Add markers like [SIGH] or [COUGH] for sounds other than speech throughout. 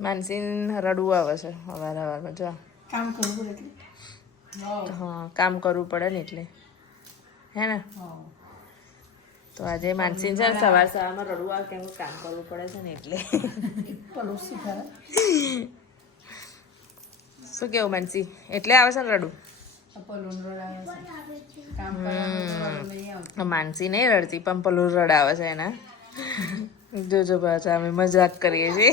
માનસીન રડવું આવે છે અવાર અવારમાં જો. કામ કરવું પડે એટલે? હા કામ કરવું પડે ને એટલે. હે ને? હા તો આજે માનસીન છે ને સવાર સવારમાં રડવું આવે કેમ કામ કરવું પડે છે ને એટલે. શું કેવું માનસી એટલે આવે છે ને રડવું? માનસી નહીં રડતી પણ પેલું રડાવે છે એના. જોજો પાછા અમે મજાક કરીએ છીએ.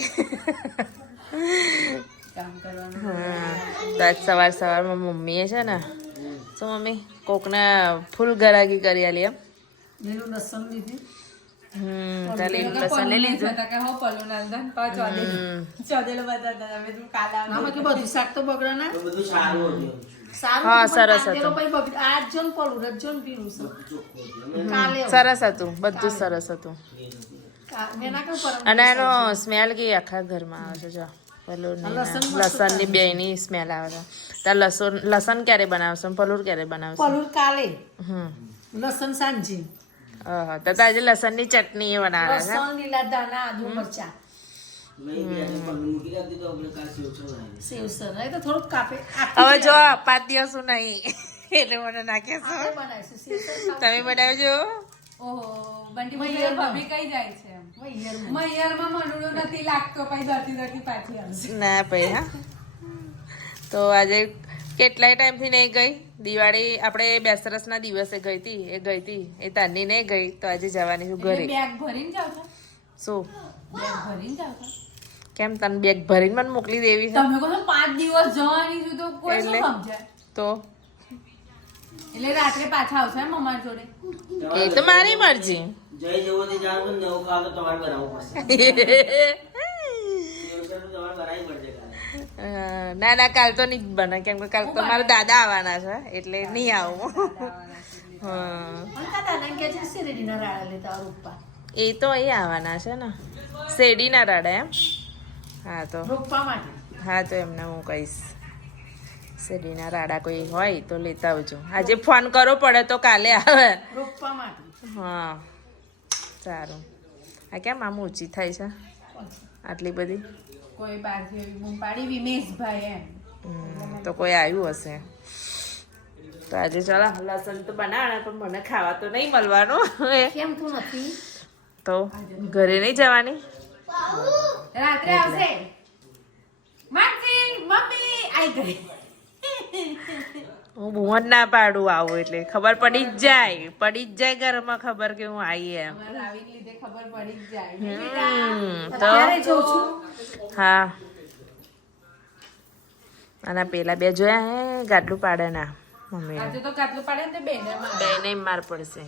આજ સવાર સવારમાં મમ્મીએ છે ને તો મમ્મી કોકના ફૂલ ગરાગી કરી આલી એમ. સરસ હતું. બધું જ સરસ હતું. અને એનો સ્મેલ કે આખા ઘરમાં આવે છે જો. પેલું ને લસણની ની સ્મેલ આવે છે. તાર લસણ લસણ ક્યારે બનાવશો? પલુર ક્યારે બનાવશો? પલુર કાલે. હમ. લસણ સાંજે. અહ, તો તાજે લસણની ચટણી બનાવે છે. લસણ લીલા દાણા આદુ મરચા. એ કાપે. આખું હવે જો પાંચ દિવસ નહીં. એટલે મને નાખ્યા છો. તમે બનાવજો. ઓહો બંટી ભાભી કઈ જાય છે. મૈયરમાં મનુડો નથી લાગતો પછી દરતી દરતી પાછી આવશે. ના ભાઈ હા. તો આજે કેટલાય ટાઈમથી નહીં ગઈ? દિવાળી આપણે બેસરસના દિવસે ગઈ હતી એ ગઈ હતી એ તારની નહીં ગઈ તો આજે જવાની છું ઘરે. બેગ ભરીને જાવ છો શું? બેગ ભરીને જાવ છો કેમ તને બેગ ભરીને મને મોકલી દેવી છે? તમે કહો પાંચ દિવસ જવાની છું તો કોઈ શું એટલે? સમજાય? તો? એટલે રાત્રે પાછા આવશે મમ્મા જોડે? એ તો મારી મરજી. જય જાવ નવું ખાવ તો તમારે બનાવવું પડશે. [LAUGHS] ના ના કાલ તો નહીં બને કેમ કે કાલ તો મારા દાદા આવવાના છે એટલે નહીં આવું. એ તો અહીં આવવાના છે ને. શેરડીના રાડા એમ? હા તો. હા તો એમને હું કહીશ. શેરડીના રાડા કોઈ હોય તો લેતા આવજો. આજે ફોન કરવો પડે તો કાલે આવે. હા. સારું. આ કેમ આમ ઊંચી થાય છે? આટલી બધી? કોઈ બહારથી બૂમ પાડી વિમેશભાઈ એમ. તો કોઈ આવ્યું હશે. તો આજે ચાલો લસણ તો બનાવવાના પણ મને ખાવા તો નહીં મળવાનું. કેમ તું નથી? તો ઘરે નહીં જવાની? રાત્રે આવશે માનસી મમ્મી આઈ ગઈ. હું ભુવન ના પાડું આવું એટલે ખબર પડી જ જાય પડી જ જાય ઘરમાં ખબર કે હું આવી એમ. તો છું. હા. અને પેલા બે જોયા હે ગાટલું પાડે ના મમ્મી તો કાટલું પાડે ને તે બેને માર. પડશે.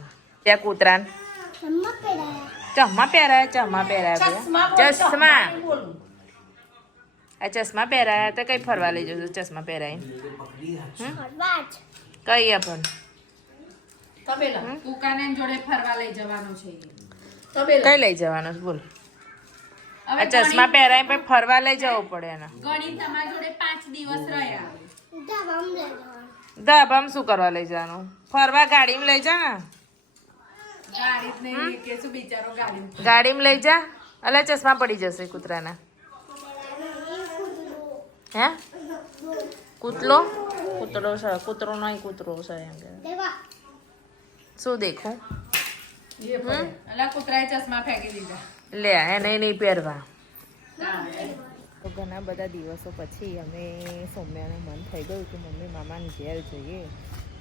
ત્યાં કૂતરાન? ચશ્મા પહેરાય. ચશ્મા પહેરાય ચશ્મા બે. બોલ, ચશ્મા નહીં બોલું આ ચશ્મા પહેરાયા તો કઈ ફરવા લઈ જશો ચશ્મા પહેરાય કઈ આપણ જોડે ફરવા લઈ જવાનું છે કઈ લઈ જવાનું છે? બોલ. ચશ્મા પહેરાય પણ ફરવા લઈ જવું પડે એના. ધાબામાં શું કરવા લઈ જવાનું? ફરવા ગાડીમાં લઈ જા. ને ગાડીમાં? લઈ જા. એટલે ચશ્મા પડી જશે કૂતરાના. હે? કૂતલો કૂતરો છે. કૂતરો નહીં કૂતરો છે એમ કે. શું દેખું? લે એને નહીં પહેરવા. તો ઘણા બધા દિવસો પછી અમે સૌમ્યાને મન થઈ ગયું કે મમ્મી મામાને ઘેર જઈએ.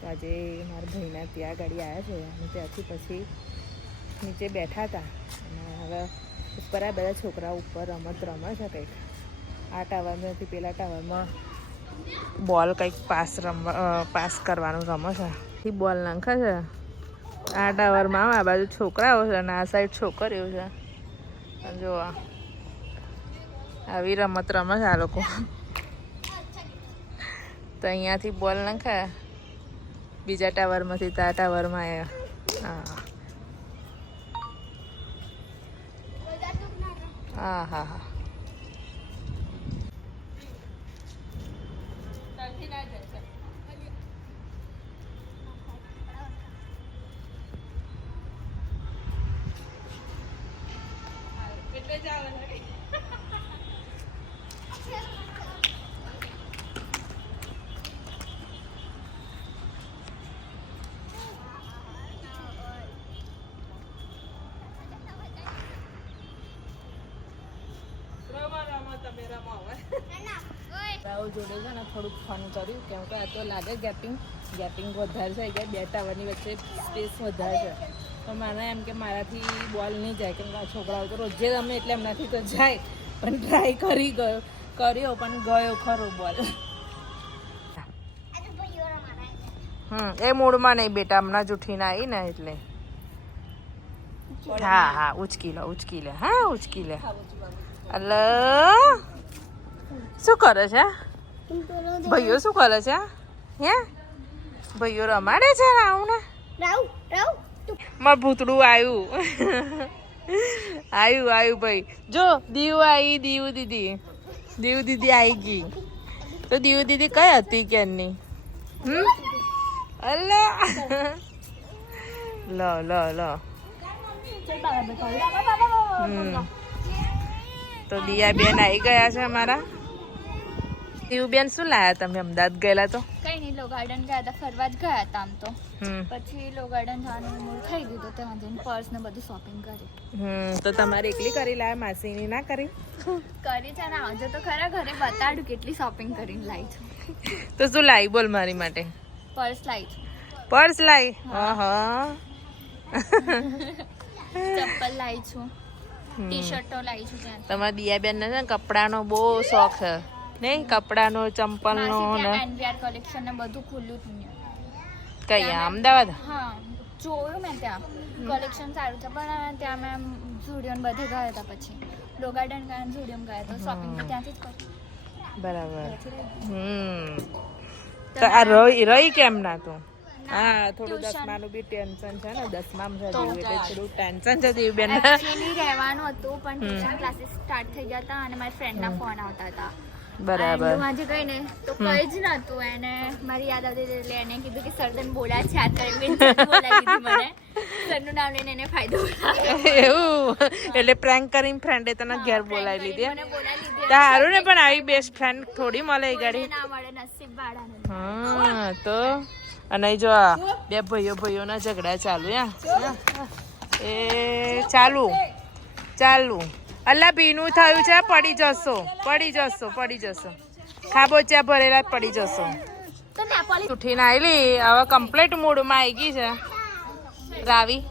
તો આજે મારા ભાઈના ત્યાં ગાડી આવ્યા છે. અને ત્યાંથી પછી નીચે બેઠા હતા. અને હવે ઉપર આ બધા છોકરા ઉપર રમત રમે છે કંઈક. આ ટાવરમાંથી પેલા ટાવરમાં બોલ કંઈક પાસ રમવા પાસ કરવાનું રમે છે. એ બોલ નાખે છે. આ ટાવરમાં આ બાજુ છોકરાઓ છે અને આ સાઈડ છોકરીઓ છે. જોવા. આવી રમત રમે છે આ લોકો. તો અહીંયાથી બોલ નાખે. બીજા ટાવરમાંથી તો આ ટાવરમાં આવ્યા હા. હા હા હા. જોડે છે ને થોડુંક ફન કર્યું. કેમ કે આ તો લાગે ગેપિંગ ગેપિંગ વધારે છે. કે બે ટાવરની વચ્ચે સ્પેસ વધારે છે. તો મને એમ કે મારાથી બોલ નહીં જાય કેમ કે આ છોકરાઓ તો રોજે રમે એટલે એમનાથી તો જાય. પણ ટ્રાય કરી ગયો કર્યો પણ ગયો ખરો બોલ. હમ એ મૂડમાં નહીં બેટા હમણાં જ ઉઠીને આવી ને એટલે હા હા ઉચકી લો ઉચકી લે. હા ઉચકી લે. એટલે શું કરે છે? ભાઈઓ શું કરે છે? હે? ભાઈઓ રમાડે છે રાઉને મારું ભૂતડું આવ્યું આવ્યું આવ્યું ભાઈ. જો, દીવ આવી દીવ દીદી. દીવ દીદી આવી ગઈ. તો દીવ દીદી કઈ હતી કેની હમ? અલ્લા લો લો લો. તો દિયા બેન આવી ગયા છે અમારા. બેન શું લાયા તમે? અમદાવાદ ગયેલા તો? કઈ નહીં લો ગાર્ડન ગયા હતા ફરવા જ ગયા હતા આમ તો. પછી લો ગાર્ડન જવાનું મૂળ થઈ ગયું તો ત્યાં જઈને પર્સ ને બધું શોપિંગ કરી. હમ તો તમારે એકલી કરી લાયા માસીની ના કરી? કરી છે ને આજે તો ખરા ઘરે બતાડું કેટલી શોપિંગ કરીને લાવી છું. તો શું લાવી બોલ મારી માટે? પર્સ લાવી છું. પર્સ લાવી? હા. ચપ્પલ લાવી છું. ટી શર્ટો લાવી છું તમારા દિયાબેન ને કપડાનો બહુ શોખ છે. નહીં કપડાનો ચંપલનો ને? કલેક્શન ને બધું ખુલ્લું જ કયા અમદાવાદ? હા જોયું મેં ત્યાં. કલેક્શન સારું છે પણ ત્યાં મેં ઝુડિયોન બધે ગયા હતા પછી. લો ગાર્ડન ગયા ઝુડિયોન ગયા તો શોપિંગ ત્યાંથી જ કરી બરાબર. હમ. તો આ રહી રહી કેમ ના તું? હા થોડું દસમાનું બી ટેન્શન છે ને દસમામાં છે એટલે થોડું ટેન્શન છે એકચ્યુઅલી રહેવાનું હતું પણ ટ્યુશન ક્લાસીસ સ્ટાર્ટ થઈ ગયા હતા અને મારા ફ્રેન્ડના ફોન આવતા હતા. બરાબર હું આજે ગઈ ને તો કઈ જ નતું એને મારી યાદ આવતી એટલે એને કીધું કે સરદન બોલા છે. આ કરી બેન બોલાવી દીધી મને. સરનું નામ લઈને એને ફાયદો. એવું? એટલે પ્રેન્ક કરીને ફ્રેન્ડે તને ઘેર બોલાવી લીધી મને બોલાવી દીધી તારું ને પણ આવી બેસ્ટ ફ્રેન્ડ થોડી મળે ગાડી. ના મળે નસીબ વાળાને. હા તો? અને જો બે ભાઈઓ ભાઈઓના ઝઘડા ચાલુ યા એ ચાલુ ચાલુ. અલ્લા ભીનું થયું છે, પડી જશો પડી જશો પડી જશો. ખાબોચિયા ભરેલા પડી જશો. ઉઠીને આવેલી હવે કમ્પ્લીટ મૂડમાં આવી ગઈ છે. રાવી.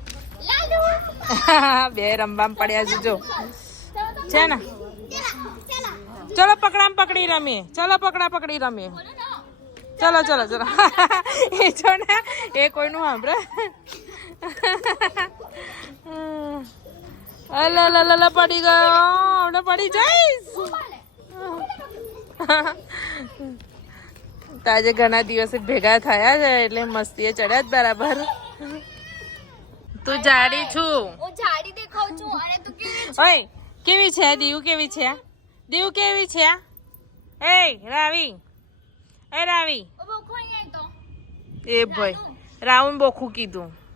[LAUGHS] બે રમવામ પડ્યા છે, જો. છે ને? ચલો, પકડામ પકડી રમીએ. ચલો, પકડા પકડી રમીએ. ચલો ચલો ચલો. [LAUGHS] એ જો ને, એ કોઈનું સાંભળે. [LAUGHS] અલે પડી ગયો. હમણાં પડી જઈશ તાજે ઘણા દિવસે ભેગા થયા છે એટલે મસ્તીએ ચડ્યા જ બરાબર. તું જાડી છું. હું જાડી દેખાઉં છું. અને તું કેવી ઓય કેવી છે? દીવ કેવી છે? દીવ કેવી છે? એ રાવી. એ રાવી. એ ભાઈ રાવણ બોખું કીધું.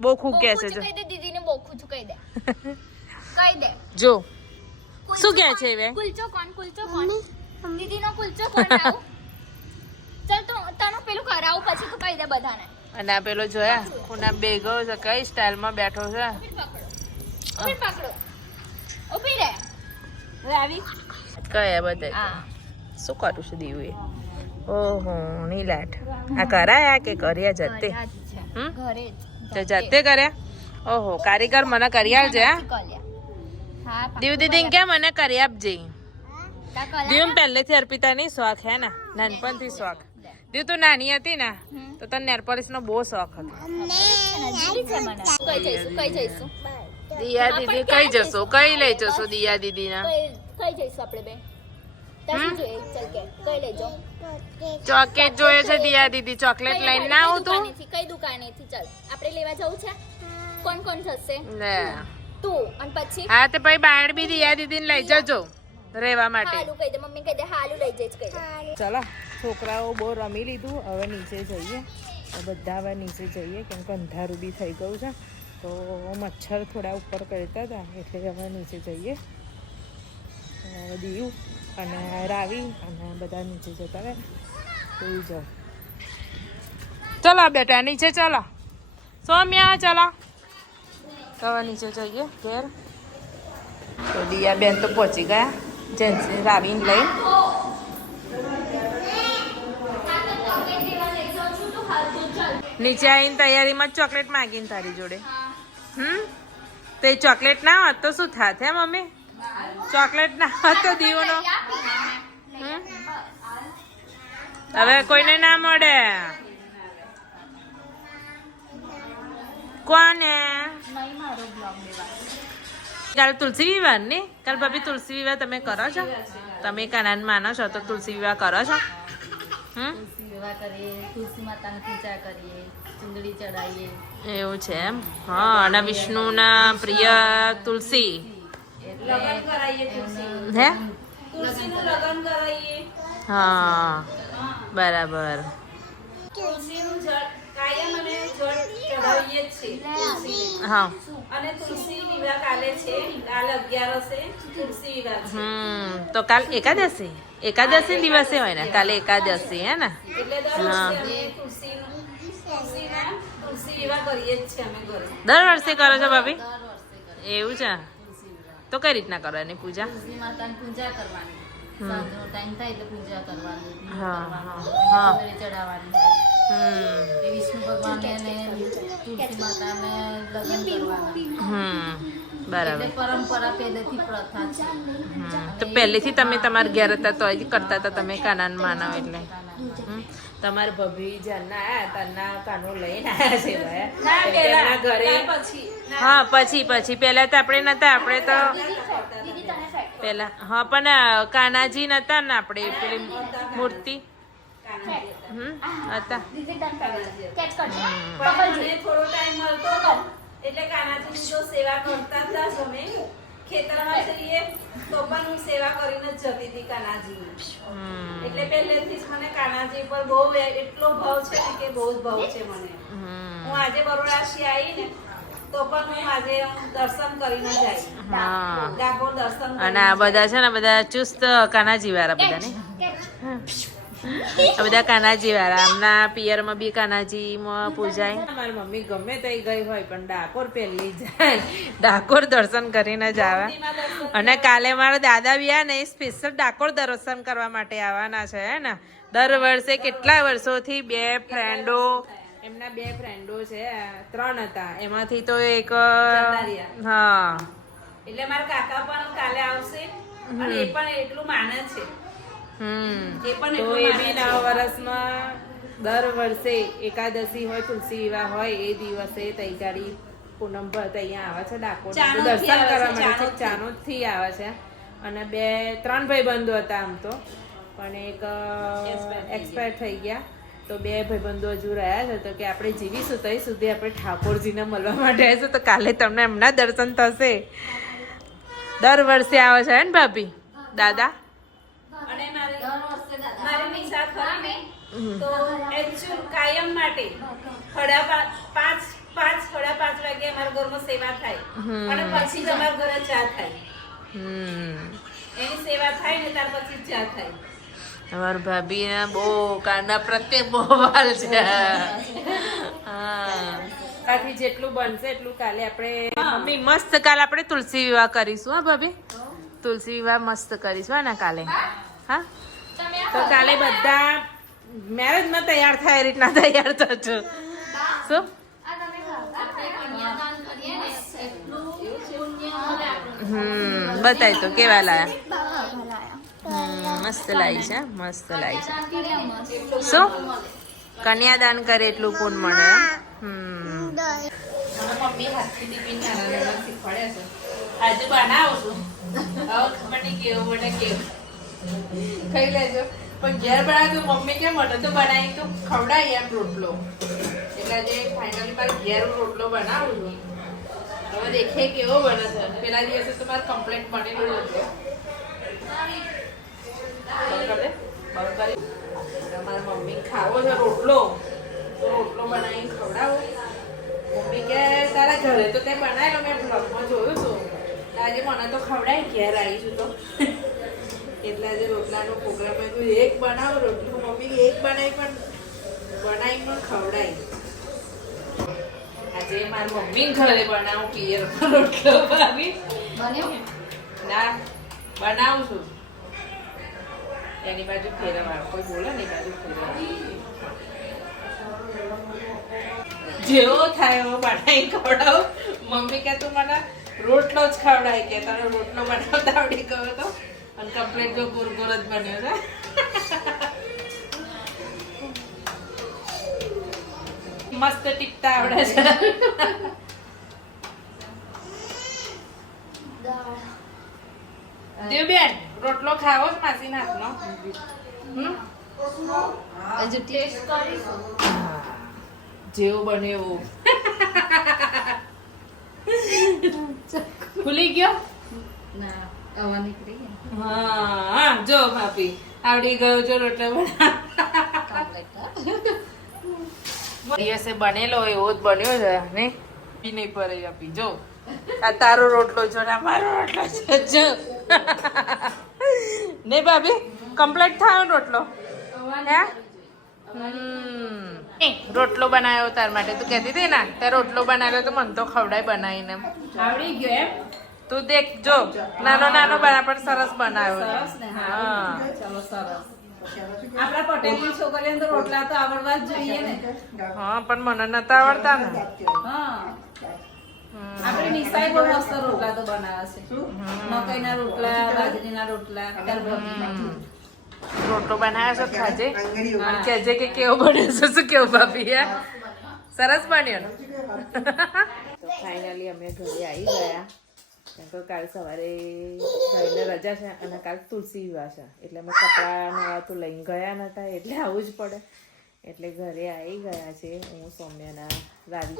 બોખું કે છે જો. દીદીને બોખું છું કહી દે. કહી દે. જો. શું કહે છે હવે? કુલચો કોણ? કુલચો કોણ? દીદીનો કુલચો કોણ ચાલ તો તને પેલું કરાવું પછી તું કહી દે બધાને. અને આ પેલો જોયા પુના બેગો છે કઈ સ્ટાઇલમાં બેઠો છે? ઊભી પકડો ઊભી રહે. રાવી કયા બધા હા. શું કરું છું દીવે ઓહો નીલાટ આ કરાયા કે કર્યા જતે જ છે. હમ? ઘરે જ. તે જાતે કર્યા? ઓહો કારીગર મને કરી આવજે હા? દીવ દીદી કે મને કરી આપજે? દીવ પહેલેથી અર્પિતા નહીં શોખ હે ને? નાનપણથી શોખ. દીવ તું નાની હતી ને તો તને નેરપોલિશ નો બહુ શોખ હતો. દિયા દીદી કઈ જશો કઈ લઈ જશો દિયા દીદી ના કઈ જઈશું આપણે બે. તારી જોઈએ ચાલ કે કઈ લેજો. ચોકેટ જોઈએ છે દિયા દીદી ચોકલેટ લઈને ના આવું તું કઈ દુકાને થી ચાલ આપણે લેવા જવું છે? કોણ કોણ જશે? લે. તું અને પછી? હા તે પછી બાયડ બી દિયા દીદી લઈ જજો રહેવા માટે. હાલું કહી દે મમ્મી કહી દે હાલું લઈ જઈશ કહી દે. ચલો છોકરાઓ બહુ રમી લીધું હવે નીચે જઈએ. બધા હવે નીચે જઈએ કેમ કે અંધારું બી થઈ ગયું છે. તો મચ્છર થોડા ઉપર કરતા હતા એટલે હવે નીચે જઈએ. દીવ. અને રાવી અને બધા નીચે જતા રહે. સુઈ જાઓ. ચલો બેટા નીચે ચલો. સૌમ્યા, ચલો. કવા નીચે જઈએ ઘેર. તો દિયા બેન તો પહોંચી ગયા. જેન્સી રાવીને લઈ નીચે આવીને તૈયારીમાં ચોકલેટ માંગીને તારી જોડે. હમ? તો એ ચોકલેટ ના હોત તો શું થાત, હે મમ્મી? ચોકલેટ ના હોત તો દીવનો. હવે કોઈને ના મળે. કોને? કાલ તુલસી વિવાહ ને કાલ ભાભી તુલસી વિવાહ તમે કરો છો? તમે કાનાન માનો છો તો તુલસી વિવાહ કરો છો? હમ? તુલસી વિવાહ કરીએ તુલસી માતાની પૂજા કરીએ ચુંદડી ચડાવીએ. એવું છે એમ? હા અને વિષ્ણુના પ્રિય તુલસી. હે? તુલસીનું લગ્ન કરાવીએ હા. બરાબર. હા. હમ. તો કાલ એકાદશી? એકાદશી દિવસે હોય ને? કાલે એકાદશી, હે ને? હા. દર વર્ષે કરો છો ભાભી? એવું છે? તો કઈ રીતના કરો એની પૂજા? પૂજા કરવાની. સાંજનો ટાઈમ થાય એટલે પૂજા કરવાની હા, કરવાનું. હા. ચુંદડી ચડાવવાની એ વિષ્ણુ ભગવાનને ને તુલસી માતાને લગ્ન કરવાના બરાબર પરંપરા પહેલેથી પ્રથા છે હમ. તો પહેલેથી તમે તમારા ઘેર હતા તો કરતા હતા તમે કાનાન માનવ એટલે. તમારા ભભી આયા ત્યારના કાનો લઈને આવ્યા છે ભાઈ. પેલા ઘરે હા પછી પછી. પહેલા તો આપણે નતા આપણે તો પેલા તને હા પણ કાનાજી નતા ને આપણે પેલી મૂર્તિ. હમ હતા. તને થોડો ટાઈમ મળતો એટલે કાનાજી જો સેવા કરતા હતા ખેતરમાં જઈએ તો પણ હું સેવા કરીને જ જતી હતી કાનાજી એટલે પહેલેથી જ મને કાનાજી પર બહુ એટલો ભાવ છે ને કે બહુ જ ભાવ છે મને. હું આજે બરોડાથી આવી ને તો પણ હું આજે હું દર્શન કરીને જાય દર્શન અને આ બધા છે ને બધા ચુસ્ત કાનાજી વાળા બધા ને આ બધા કાનાજી વાળા. આમના પિયરમાં બી કાનાજી માં પૂજાય મારી મમ્મી ગમે તઈ ગઈ હોય પણ ડાકોર પહેલી જાય. ડાકોર દર્શન કરીને જ આવે. અને કાલે મારા દાદા બી આ ને સ્પેશિયલ ડાકોર દર્શન કરવા માટે આવવાના છે હે ને? દર વર્ષે કેટલા વર્ષોથી બે ફ્રેન્ડો એમના બે ફ્રેન્ડો છે ત્રણ હતા. એમાંથી તો એક હા. એટલે મારા કાકા પણ કાલે આવશે અને એ પણ એટલું માને છે. એ પણ તો એ બી. નવા વર્ષમાં દર વર્ષે એકાદશી હોય તુલસી વિવાહ હોય એ દિવસે તૈયારી પૂનમ ભરત અહીંયા આવે છે ડાકોર દર્શન કરવા છે, માટે છે ચાણોદથી. ચાનોદથી આવે છે. અને બે ત્રણ ભાઈબંધો હતા આમ તો. પણ એક એક્સપાયર થઈ ગયા. તો બે ભાઈબંધો હજુ રહ્યા છે તો કે આપણે જીવીશું ત્યાં સુધી આપણે ઠાકોરજીને મળવા માટે આવીશું. તો કાલે તમને એમના દર્શન થશે. દર વર્ષે આવે છે ને ભાભી? દાદા? અને મારી દર વર્ષે દાદા નિશા ખરી તો એકચ્યુઅલ કાયમ માટે ખડા પાંચ પાંચ ખડા પાંચ વાગે અમારા ઘરમાં સેવા થાય. અને પછી જ અમારા ઘરે ચા થાય. એની સેવા થાય ને ત્યાર પછી ચા થાય. અમારા ભાભી ના બહુ કાના પ્રત્યે બહુ વાલ છે. હા. આથી જેટલું બનશે એટલું કાલે આપણે મમ્મી મસ્ત કાલે આપણે તુલસી વિવાહ કરીશું હા ભાભી? તુલસી વિવાહ મસ્ત કરીશું હા ને કાલે? હા? તો કાલે બધા મેરેજમાં તૈયાર થાય એ રીતના તૈયાર થજો. શું. હમ, બતાય તો, કેવા લાયા? મસ્ત લાવી છે મસ્ત લાવી છે. શું. કન્યાદાન કરે એટલું પૂન મળે? હમ. આજે બનાવું છું. કેવું મને કેવું. ખાઈ લેજો. પણ ઘેર બનાવ્યું તો મમ્મી કેમ મને તો બનાવી તો ખવડાવી એમ રોટલો. એટલે આજે ફાઇનલી મારે ઘેર રોટલો બનાવું છું. હવે દેખે કેવો બને છે. પેલા દિવસે તો મારે કમ્પ્લેટ બનેલું. અને મારા મમ્મી ખાવો છે રોટલો. તો રોટલો બનાવીને ખવડાવો. મમ્મી કે, તારા ઘરે તો તે બનાવેલો, મેં બ્લોગમાં જોયું હતું આજે મને તો ખવડાય ઘેર આવીશું તો. એટલે જે રોટલાનો પ્રોગ્રામ હતો એક બનાવો રોટલું મમ્મી એક બનાવી પણ બનાવી પણ ખવડાય આજે મારી મમ્મી ઘરે બનાવું પિયર રોટલો ભાભી ના બનાવું છું. એની બાજુ ફેરવા કોઈ બોલે ને બાજુ ફેરવા જેવો થાય એવો બનાવી ખવડાવ. મમ્મી કે તું મને રોટલો જ ખવડાય કે તને રોટલો બનાવતા આવડી ગયો તો? અને કમ્પ્લેટ તો કુરકુર જ બન્યો છે. મસ્ત ટીકતા આવડે છે. દેવબેન રોટલો ખાવો જ માસી હાથનો? નો હજુ જેવું બને એવું. ભૂલી ગયો? ના. નીકળી હા જો ભાભી આવડી ગયો જો રોટલો બના દિવસે બનેલો એવો જ બન્યો છે ને બી નહીં પડે આપી જો. આ તારો રોટલો છો ને મારો રોટલો છે જો. ને ભાભી કમ્પ્લીટ થયો રોટલો? હે? રોટલો બનાવ્યો તાર માટે તું કહેતી હતી ને તે રોટલો બનાવ્યો તો મને તો ખવડાય બનાવીને. આવડી ગયો એમ. તું દેખ જો નાનો નાનો બના પણ સરસ બનાવ્યો સરસ ને હા. ચલો સરસ. આપણા પટેલની છોકરીઓને અંદર રોટલા તો આવડવા જ જોઈએ ને. હા પણ મને નતા આવડતા ને. હા. આપણે નિશાઈ બહુ મસ્ત રોટલા તો બનાવે છે. મકાઈના રોટલા બાજરીના રોટલા. રોટલો બનાવ્યો છે ખાજે. અને કહેજે કે કેવો બન્યો છે શું કેવું ભાભી સરસ બન્યો તો ફાઇનલી અમે ઘરે આવી ગયા. કેમ કે કાલ સવારે ભાઈને રજા છે અને કાલ તુલસી વિવાહ છે. એટલે અમે કપડાં નવા તો લઈને ગયા નતા, એટલે આવવું જ પડે. એટલે ઘરે આવી ગયા છે. હું સૌમ્યના રાવી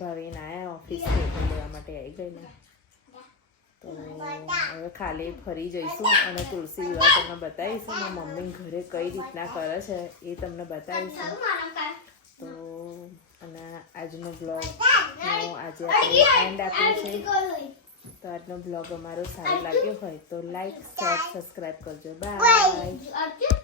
ભાવીને આયા ઓફિસ લેવા માટે આવી ગઈ તો હવે ખાલી ફરી જઈશું અને તુલસી વિવાહ તમને બતાવીશું. મારી મમ્મી ઘરે કઈ રીતના કરે છે એ તમને બતાવીશું. તો અને આજનો બ્લોગ હું આજે આપણે એન્ડ આપ્યો છે. તો આજનો બ્લોગ અમારો સારો લાગ્યો હોય તો લાઈક શેર સબસ્ક્રાઈબ કરજો. બાય